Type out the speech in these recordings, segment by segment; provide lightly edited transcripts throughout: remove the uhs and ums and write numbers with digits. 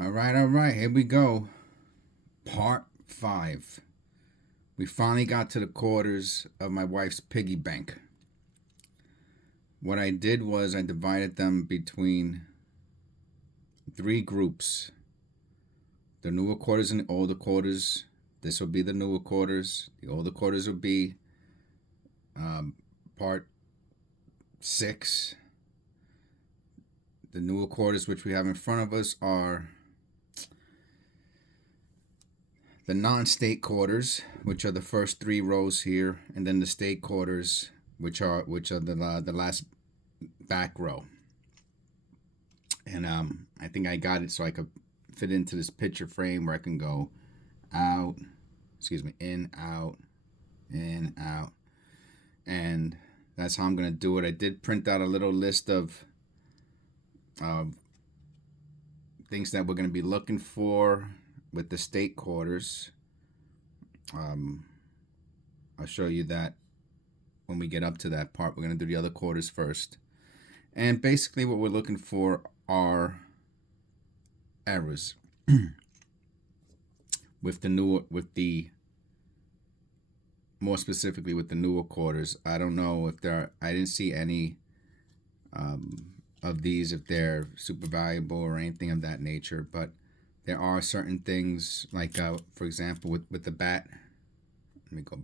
All right, here we go. Part 5. We finally got to the quarters of my wife's piggy bank. What I did was I divided them between 3 groups: the newer quarters and the older quarters. This will be the newer quarters. The older quarters will be part 6. The newer quarters, which we have in front of us, are the non-state quarters, which are the first 3 rows here, and then the state quarters, which are the last back row. And I think I got it so I could fit into this picture frame where I can go out, in, out, in, out, and that's how I'm gonna do it. I did print out a little list of things that we're gonna be looking for with the state quarters. I'll show you that when we get up to that part. We're going to do the other quarters first. And basically what we're looking for are errors with the more specifically with the newer quarters. I don't know if I didn't see any of these, if they're super valuable or anything of that nature, but there are certain things like, for example, with the bat. Let me go.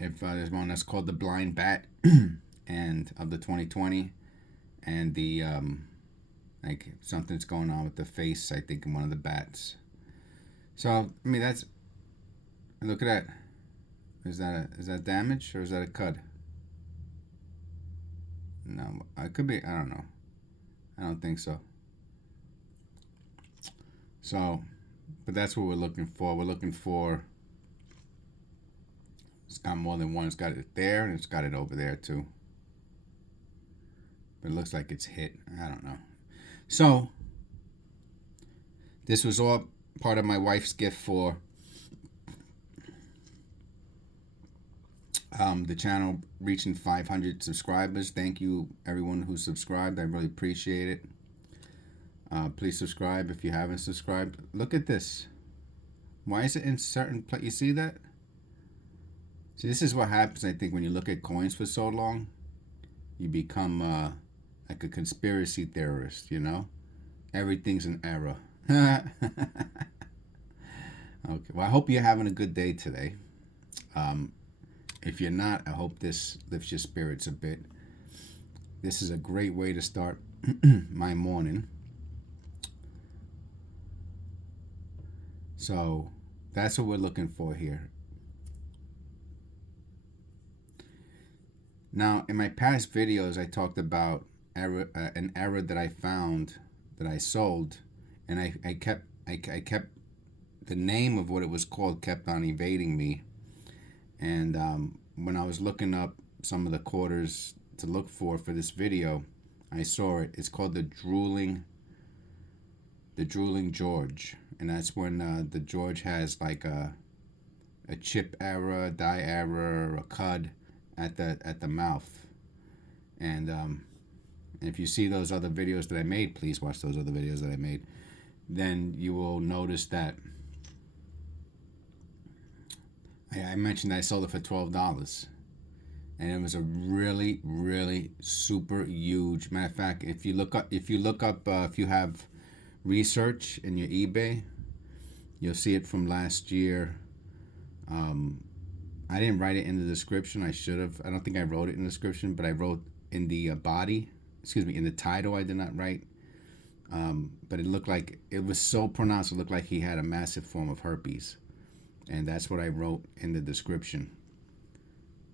If there's one that's called the blind bat, and of the 2020, and the like something's going on with the face, I think, in one of the bats. So I mean, that's, look at that. Is that damage or is that a cut? No, it could be. I don't know. I don't think so. So, but that's what we're looking for. We're looking for. It's got more than one. It's got it there and it's got it over there too. But it looks like it's hit. I don't know. So, this was all part of my wife's gift for the channel reaching 500 subscribers. Thank you, everyone who subscribed. I really appreciate it. Please subscribe if you haven't subscribed. Look at this. Why is it in certain place? You see that? See, this is what happens, I think, when you look at coins for so long. You become like a conspiracy theorist, you know? Everything's an error. Okay, well, I hope you're having a good day today. If you're not, I hope this lifts your spirits a bit. This is a great way to start my morning. So that's what we're looking for here. Now, in my past videos, I talked about an error that I found that I sold, and I kept the name of what it was called kept on evading me. And when I was looking up some of the quarters to look for this video, I saw it. It's called the drooling George, and that's when the George has like a chip error, die error, a cud at the mouth. And if you see those other videos that I made, please watch those other videos that I made. Then you will notice that I mentioned that I sold it for $12, and it was a really, really super huge. Matter of fact, if you look up, if you have research in your eBay, you'll see it from last year. I didn't write it in the description. I should have. I don't think I wrote it in the description, but I wrote in the body. In the title, I did not write. But it looked like, it was so pronounced, it looked like he had a massive form of herpes. And that's what I wrote in the description.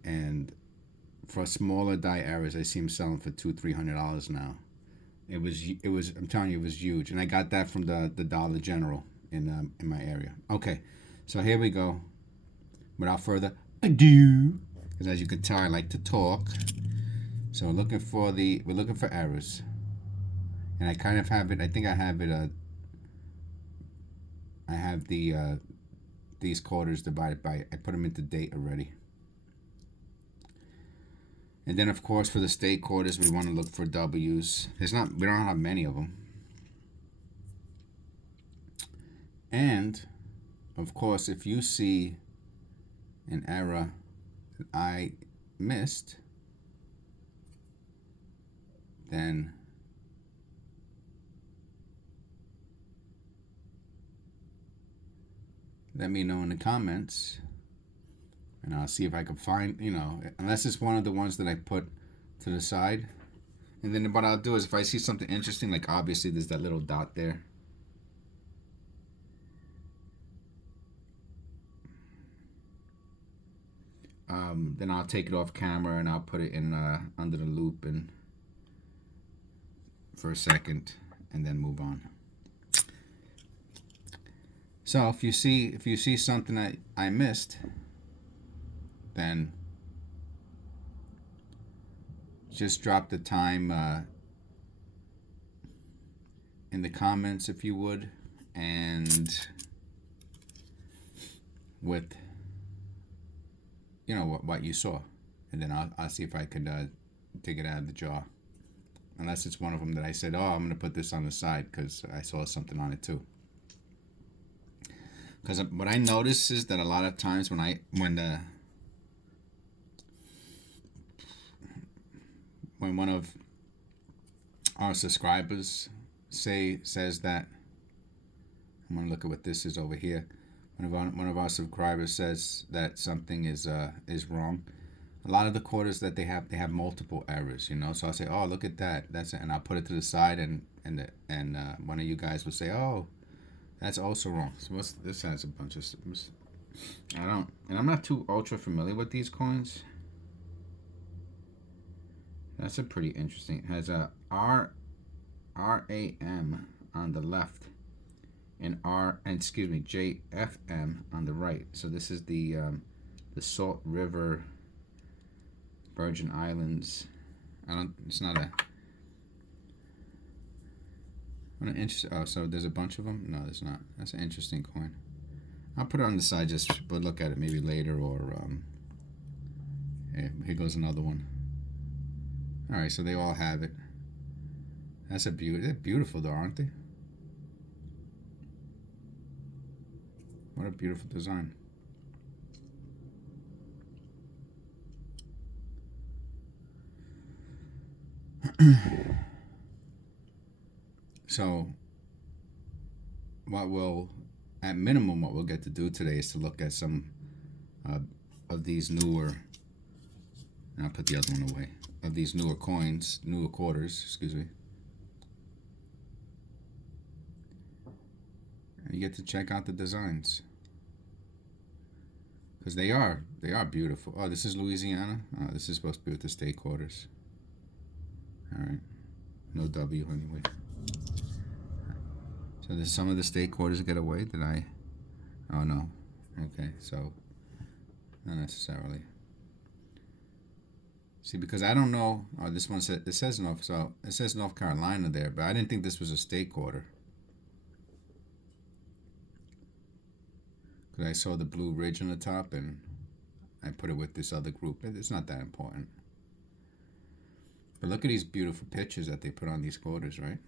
And for smaller die errors, I see him selling for $200-300 now. It was. I'm telling you, it was huge. And I got that from the Dollar General in my area. Okay, so here we go. Without further ado, because as you can tell, I like to talk. So we're looking for errors, and I kind of have it. I think I have it. I have these quarters divided by. I put them into date already. And then of course for the state quarters we want to look for W's. We don't have many of them. And of course if you see an error that I missed, then let me know in the comments, and I'll see if I can find, unless it's one of the ones that I put to the side. And then what I'll do is if I see something interesting, like obviously there's that little dot there, then I'll take it off camera and I'll put it in under the loop and for a second and then move on. So if you see something that I missed, then just drop the time in the comments if you would, and with what you saw, and then I'll see if I can take it out of the jar, unless it's one of them that I said, oh, I'm gonna put this on the side because I saw something on it too. Because what I notice is that a lot of times when one of our subscribers says that, I'm gonna look at what this is over here. One of our subscribers says that something is wrong. A lot of the quarters that they have multiple errors, So I'll say, oh, look at that, that's it, and I'll put it to the side, and one of you guys will say, oh, that's also wrong. So this has a bunch of, and I'm not too ultra familiar with these coins. That's a pretty interesting. It has a RAM on the left and JFM on the right. So this is the Salt River Virgin Islands. It's not a. Oh, so there's a bunch of them? No, there's not. That's an interesting coin. I'll put it on the side just to look at it maybe later, or here goes another one. All right, so they all have it. That's a beauty. They're beautiful though, aren't they? What a beautiful design. So at minimum, what we'll get to do today is to look at some of these newer, and I'll put the other one away, of these newer coins, newer quarters, excuse me. And you get to check out the designs, because they are beautiful. Oh, this is Louisiana. Oh, this is supposed to be with the state quarters. All right, no W anyway. So there's some of the state quarters that get away. Oh no. Okay, so not necessarily. See, because I don't know. Oh, this one says North Carolina there, but I didn't think this was a state quarter. Because I saw the blue ridge on the top, and I put it with this other group. It's not that important. But look at these beautiful pictures that they put on these quarters, right?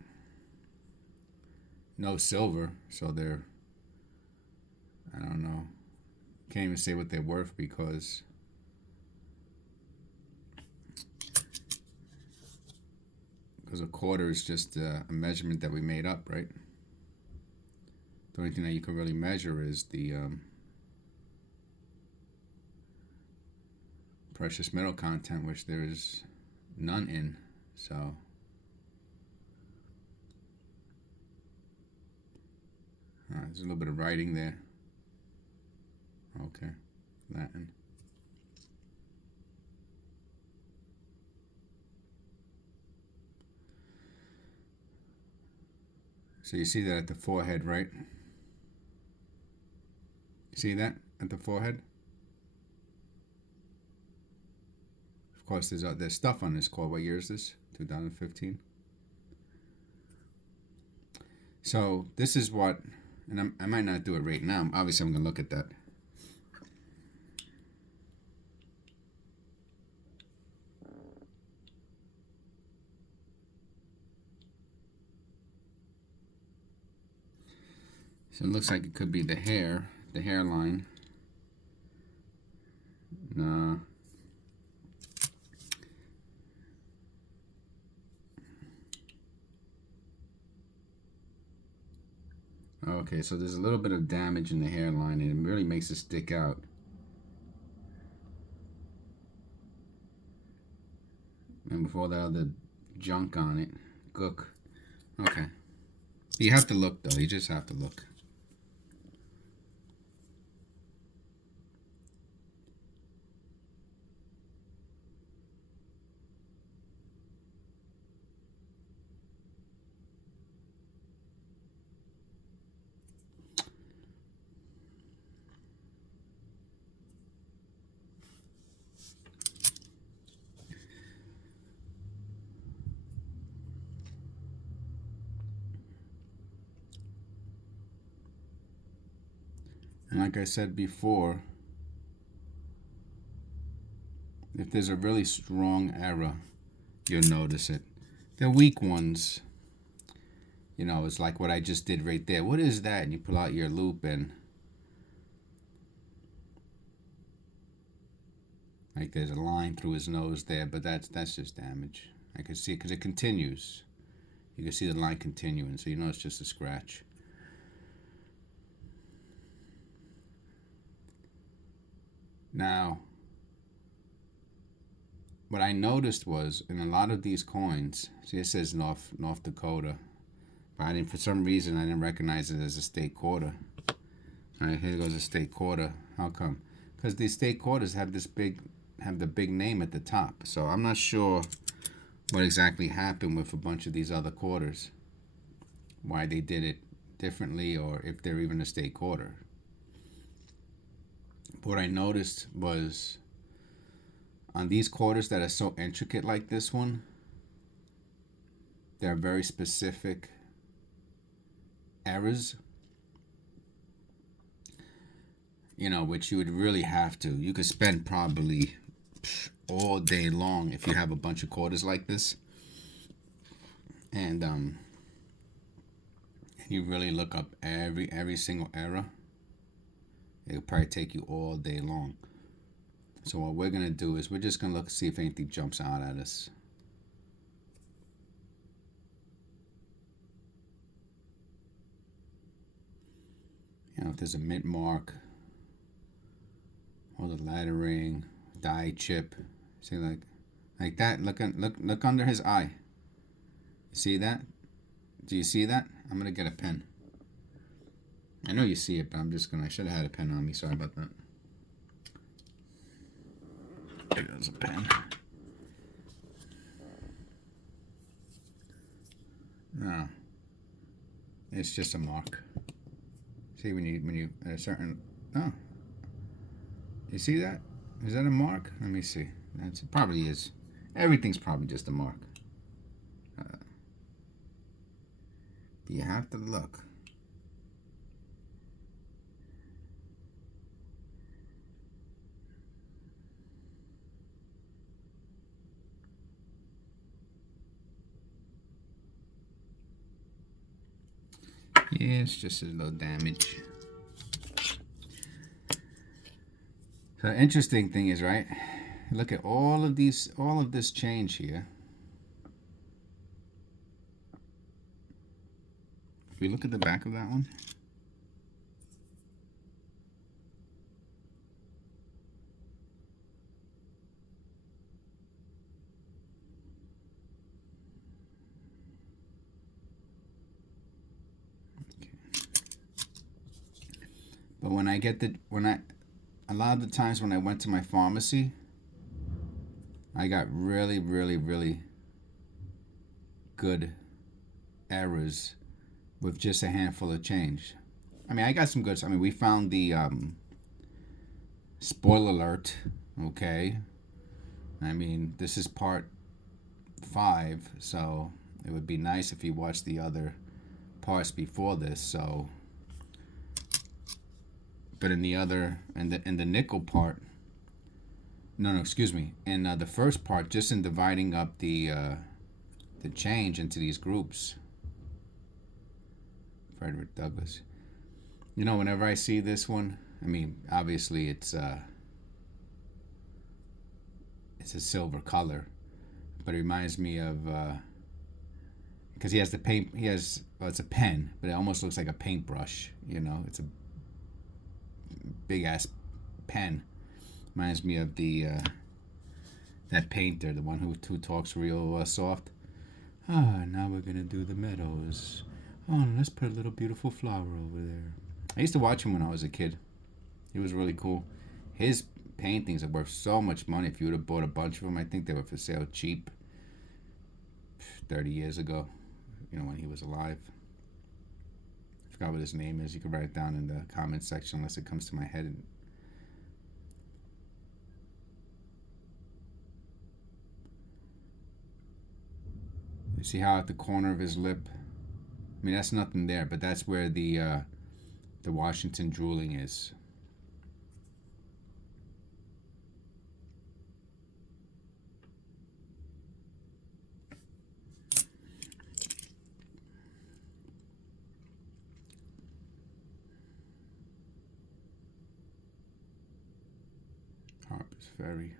No silver, so they're, I don't know. Can't even say what they're worth, because a quarter is just a measurement that we made up, right? The only thing that you can really measure is the precious metal content, which there is none in. So there's a little bit of writing there. Okay, Latin. So you see that at the forehead, right? See that at the forehead? Of course, there's stuff on this card. What year is this? 2015. So this is what, and I might not do it right now. Obviously, I'm going to look at that. So it looks like it could be the hair, the hairline. No. Okay, so there's a little bit of damage in the hairline and it really makes it stick out. And before that other junk on it. Gook. Okay. You have to look though, you just have to look. And like I said before, if there's a really strong error, you'll notice it. The weak ones, you know, it's like what I just did right there. What is that? And you pull out your loop and like there's a line through his nose there, but that's just damage. I can see it because it continues. You can see the line continuing, so you know it's just a scratch. Now, what I noticed was in a lot of these coins, see it says North Dakota, but I didn't, for some reason I didn't recognize it as a state quarter. All right, here goes a state quarter. How come? Because these state quarters have the big name at the top. So I'm not sure what exactly happened with a bunch of these other quarters. Why they did it differently, or if they're even a state quarter. But what I noticed was on these quarters that are so intricate like this one, there are very specific errors, you know, which you would really have to. You could spend probably all day long if you have a bunch of quarters like this, and you really look up every single error. It'll probably take you all day long. So what we're gonna do is we're just gonna look, see if anything jumps out at us. You know, if there's a mint mark or the lettering, die chip, see like that. Look under his eye. You see that? Do you see that? I'm gonna get a pen. I know you see it, but I should have had a pen on me. Sorry about that. There goes a pen. No, it's just a mark. See when you at a certain, oh, you see that? Is that a mark? Let me see. It probably is. Everything's probably just a mark. You have to look. Yeah, it's just a little damage. So the interesting thing is, right? Look at all of this change here. If we look at the back of that one, but a lot of the times when I went to my pharmacy, I got really, really, really good errors with just a handful of change. I mean, I got some good. I mean, we found the spoiler alert. Okay, I mean, this is part 5, so it would be nice if you watched the other parts before this. So, but in the nickel part, no, excuse me, in the first part, just in dividing up the change into these groups, Frederick Douglass. You know, whenever I see this one, I mean, obviously it's a silver color, but it reminds me of because he has the paint. He has well, it's a pen, but it almost looks like a paintbrush. You know, it's a big ass pen. Reminds me of the that painter, the one who talks real soft. Ah, now we're gonna do the meadows. Oh, let's put a little beautiful flower over there. I used to watch him when I was a kid. He was really cool. His paintings are worth so much money. If you would have bought a bunch of them, I think they were for sale cheap 30 years ago, you know, when he was alive. I forgot what his name is. You can write it down in the comment section unless it comes to my head. You see how at the corner of his lip, I mean, that's nothing there, but that's where the Washington drooling is. Harper's Ferry.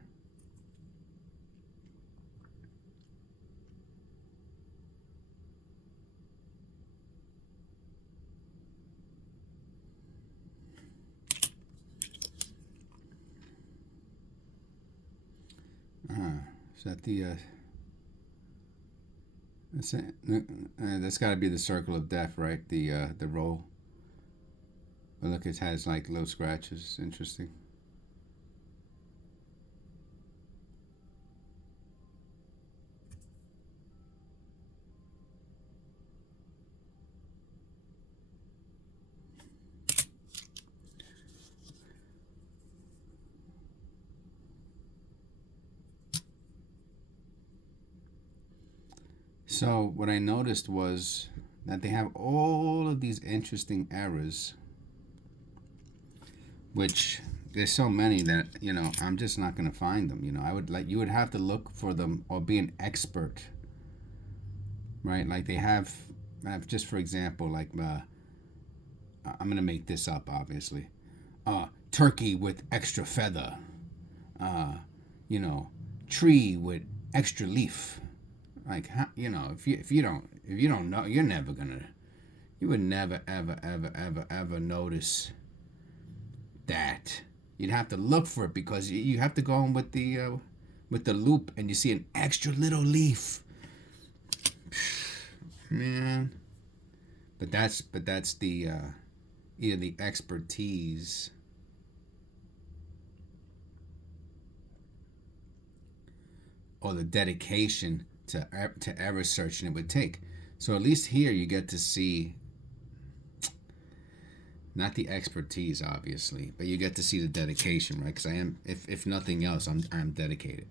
Is that the that's got to be the circle of death, right? The roll. But look, it has like little scratches. Interesting. So what I noticed was that they have all of these interesting errors, which there's so many that I'm just not gonna find them. I would like you would have to look for them or be an expert, right? Like they have just for example, like I'm gonna make this up, obviously. Turkey with extra feather. Uh, you know, tree with extra leaf. Like if you don't know, you would never ever notice that. You'd have to look for it because you have to go in with the loop and you see an extra little leaf. Man, but that's the either the expertise or the dedication to error searching it would take. So at least here you get to see not the expertise, obviously, but you get to see the dedication, right? Because I am, if nothing else, I'm dedicated,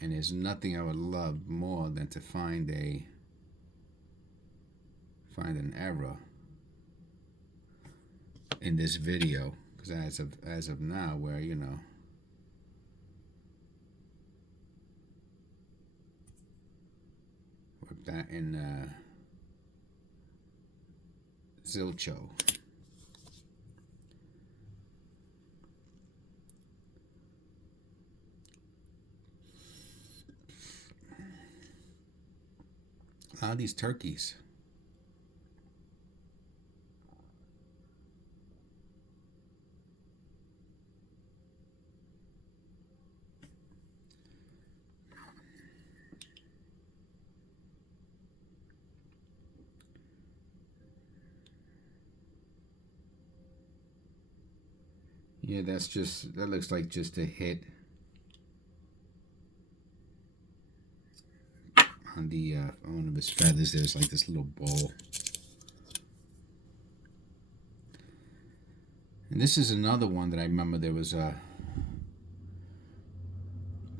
and there's nothing I would love more than to find an error in this video. Because as of now, where we're back in Zilcho. A lot of these turkeys. Yeah, that looks like just a hit on the on one of his feathers. There's like this little ball. And this is another one that I remember there was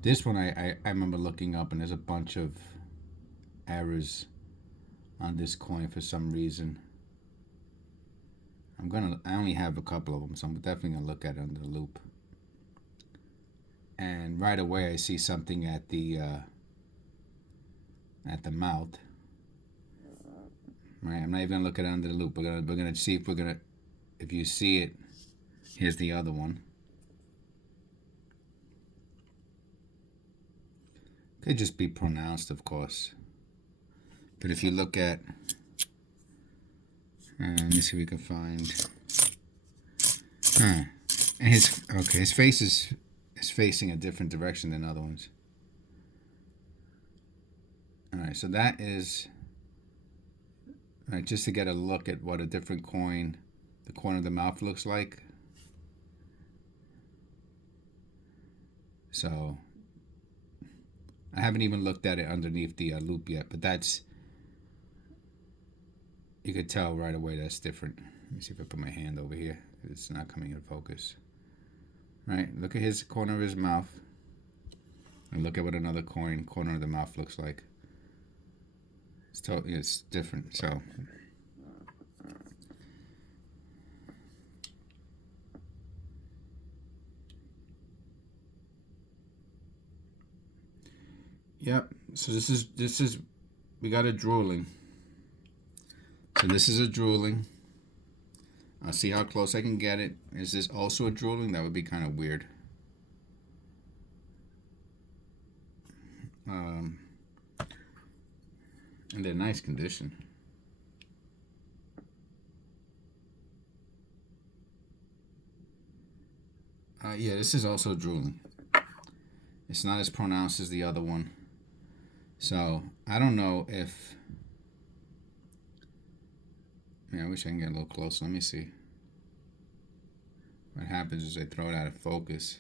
this one I remember looking up, and there's a bunch of errors on this coin for some reason. I only have a couple of them, so I'm definitely gonna look at it under the loop. And right away I see something at the mouth. Right, I'm not even gonna look at it under the loop. We're gonna see if you see it. Here's the other one. Could just be pronounced, of course. But if you look at, let me see if we can find. And his face is facing a different direction than other ones. All right, so that is. All right, just to get a look at what a different coin, the corner of the mouth looks like. So I haven't even looked at it underneath the loop yet, but that's, you could tell right away that's different. Let me see if I put my hand over here. It's not coming into focus. Right, look at his corner of his mouth, and look at what another corner of the mouth looks like. It's different. So yep. So this is we got a drooling. So this is a drooling. I'll see how close I can get it. Is this also a drooling? That would be kind of weird. And they're nice condition. Yeah, this is also drooling. It's not as pronounced as the other one. So I don't know if. Yeah, I wish I can get a little closer. Let me see. What happens is I throw it out of focus.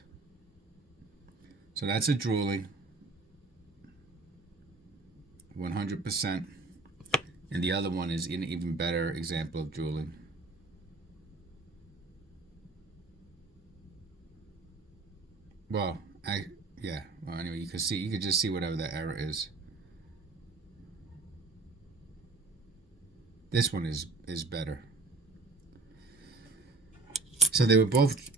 So that's a drooling. 100%. And the other one is an even better example of drooling. Well, well, anyway, you could just see whatever the error is. This one is better. So they're both,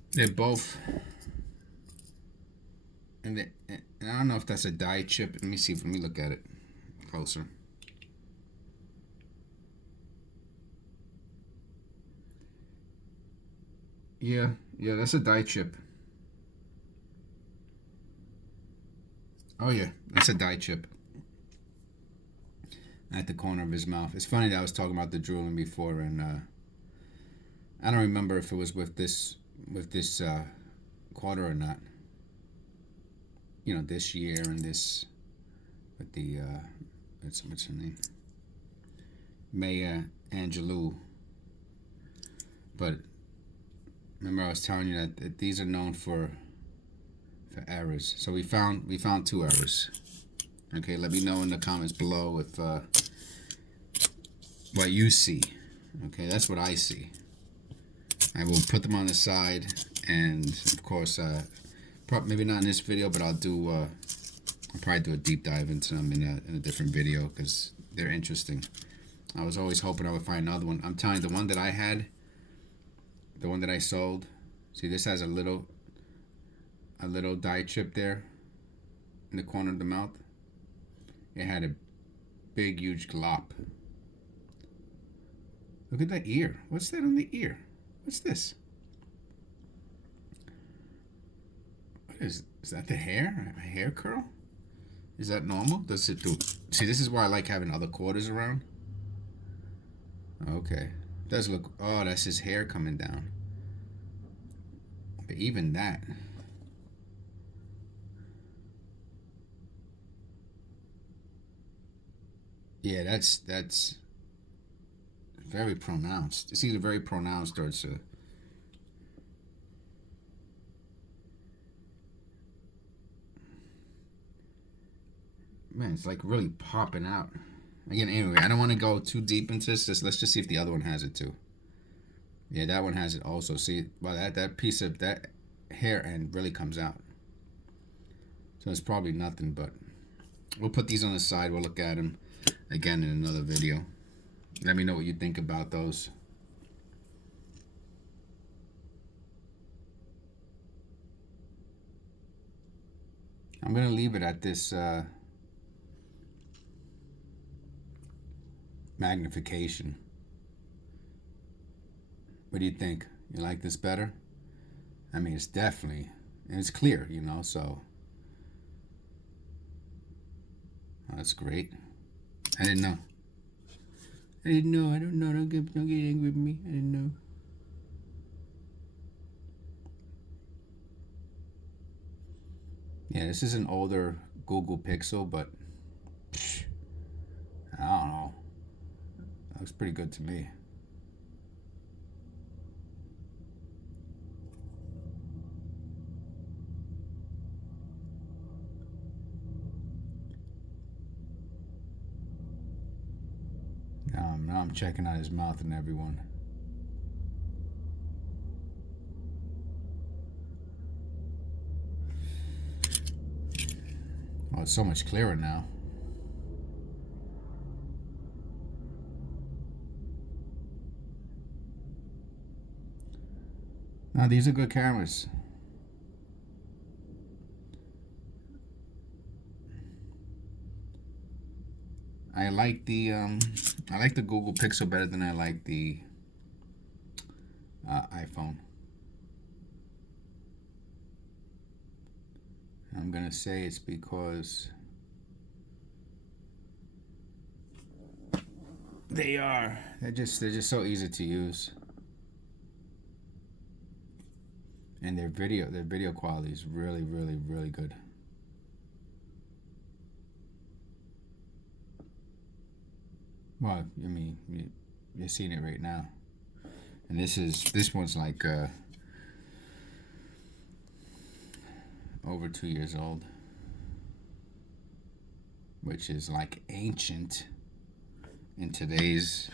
and I don't know if that's a die chip. Let me see. Let me look at it closer. Yeah, that's a die chip. Oh yeah, that's a die chip. At the corner of his mouth. It's funny that I was talking about the drooling before, and I don't remember if it was with this quarter or not. You know, this year and this with the what's her name? Maya Angelou. But remember, I was telling you that these are known for errors. So we found 2 errors. Okay, let me know in the comments below if what you see. Okay, that's what I see. I will put them on the side, and of course, maybe not in this video, but I'll probably do a deep dive into them in a different video because they're interesting. I was always hoping I would find another one. I'm telling you, the one that I had, the one that I sold. See, this has a little die chip there in the corner of the mouth. It had a big, huge glop. Look at that ear. What's that on the ear? What's this? What is that the hair? A hair curl? Is that normal? Does it do? See, this is why I like having other quarters around. Okay. It does look. Oh, that's his hair coming down. But even that. Yeah, that's very pronounced. It's either very pronounced or it's a. Man, it's like really popping out. Again, anyway, I don't want to go too deep into this. Let's just see if the other one has it too. Yeah, that one has it also. See, well, that piece of that hair end really comes out. So it's probably nothing, but we'll put these on the side. We'll look at them again in another video. Let me know what you think about those. I'm going to leave it at this. magnification. What do you think? You like this better? I mean, it's definitely, and it's clear, so that's great. I didn't know. I didn't know. I don't know. Don't get angry with me. I didn't know. Yeah, this is an older Google Pixel, but I don't know. It looks pretty good to me. Now I'm checking out his mouth and everyone. Oh, it's so much clearer now. No, these are good cameras. I like the Google Pixel better than I like the iPhone. I'm gonna say it's because they're just so easy to use, and their video quality is really really good. Well, I mean, you're seeing it right now, and this one's like over 2 years old, which is like ancient in today's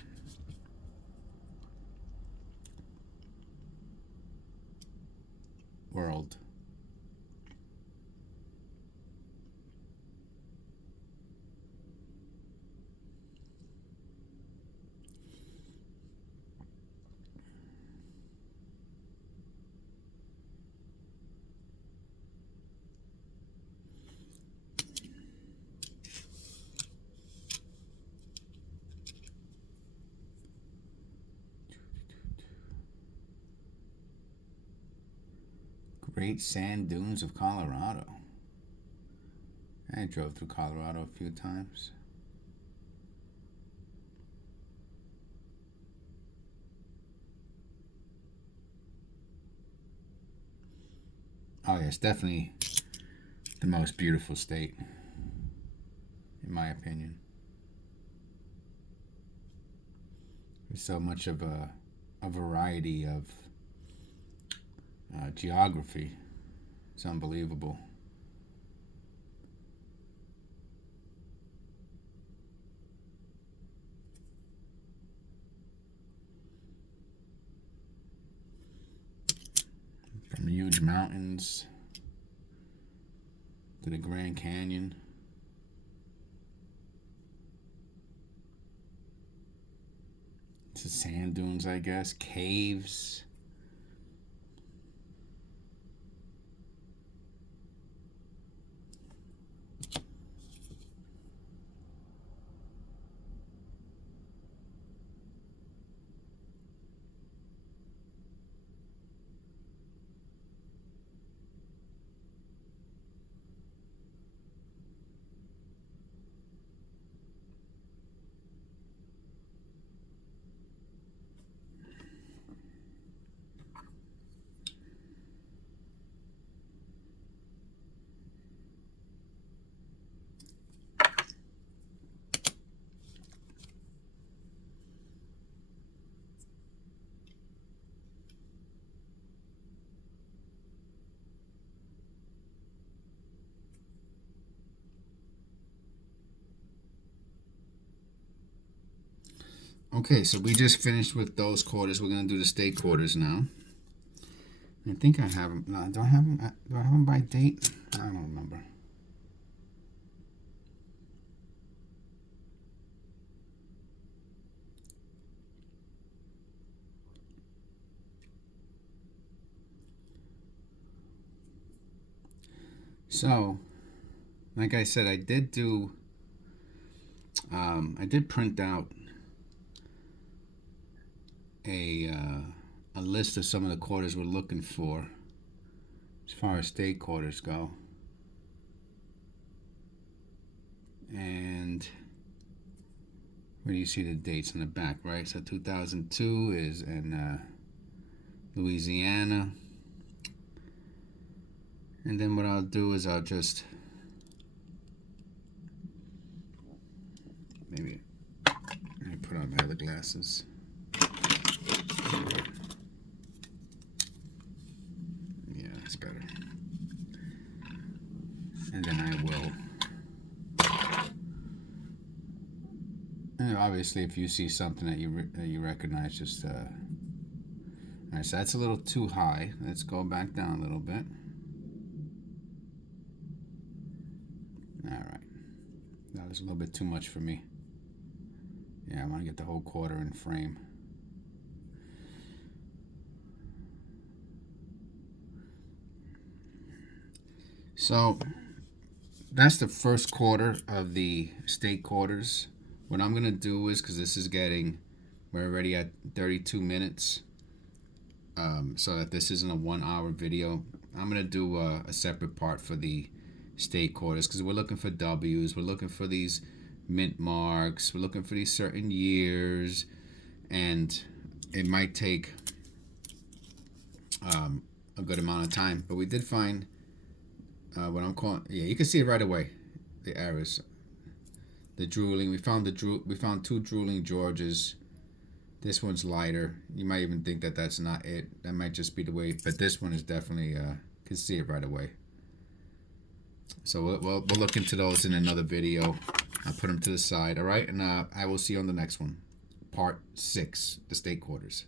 world. Great sand dunes of Colorado. I drove through Colorado a few times. Oh yeah, it's definitely the most beautiful state, in my opinion. There's so much of a variety of geography. It's unbelievable. From huge mountains to the Grand Canyon. To sand dunes, I guess. Caves. Okay, so we just finished with those quarters. We're gonna do the steak quarters now. I think I have them. No, do I have them? Do I have them by date? I don't remember. So, like I said, I did print out a list of some of the quarters we're looking for as far as state quarters go. And where do you see the dates on the back, right? So 2002 is in Louisiana. And then what I'll do is I'll just maybe let me put on my other glasses. Yeah, that's better. And then I will. And obviously, if you see something that you recognize, just all right. So that's a little too high. Let's go back down a little bit. All right. That was a little bit too much for me. Yeah, I want to get the whole quarter in frame. So that's the first quarter of the state quarters. What I'm going to do is, because this is we're already at 32 minutes, so that this isn't a 1 hour video, I'm going to do a separate part for the state quarters, because we're looking for W's, we're looking for these mint marks, we're looking for these certain years, and it might take a good amount of time. But we did find what I'm calling, yeah, you can see it right away, the errors. The drooling, we found two drooling Georges. This one's lighter. You might even think that that's not it. That might just be the way, but this one is definitely, can see it right away. So we'll look into those in another video. I'll put them to the side, all right? And I will see you on the next one. Part 6, the state quarters.